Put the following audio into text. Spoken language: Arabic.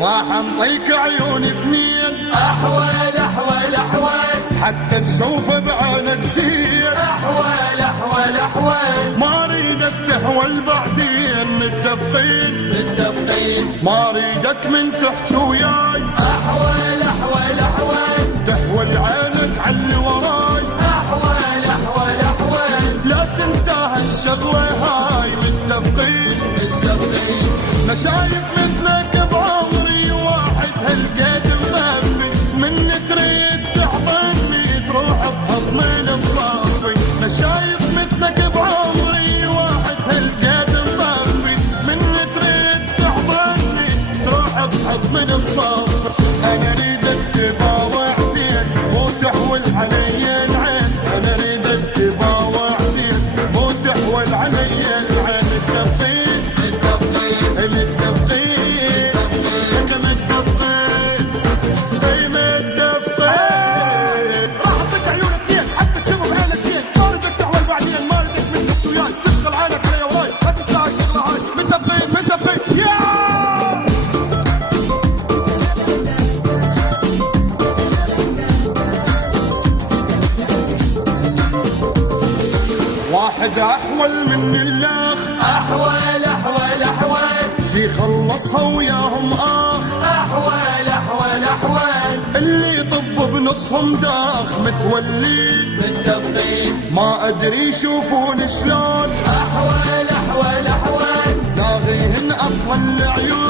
راح انطيك عيون اثنين، احوال احوال احوال حتى تشوف بعينك زين. احوال احوال احوال ما اريدك تحول بعدين متفقين متفقين، ما اريدك من تحكي وياي. احوال احوال احوال تحول عينك على اللي وراي. احوال احوال احوال لا تنسى هالشغله هاي متفقين متفقين. مشايف مثلك بعمري واحد هالقد مغبي، من تريد تحضني تروح بحضن مصافي. مشايف مثلك بعمري واحد هالقد مغبي، من تريد تحضني تروح بحضن مصافي. انا اريدك تباوع زين مو تحول علي العين، انا اريدك تباوع زين مو تحول علي العين. متفقين متفقين متفقين انت متفقين اي متفقين. راح اعطيك عيون اثنين حتى تشوف عينك زين، ما ردك تحول بعدين ما ردك من تحكي وياي. تشغل عينك علي وراي ما تنسى هالشغله هاي. متفقين متفقين يا واحد احول من الاخ، احوال احوال احوال شي خلصها وياهم اخ. احوال احوال احوال اللي طب بنصهم داخ متولين، متفقين. ما ادري يشوفون شلون احوال احوال احوال لاغيهن اصلا العيون.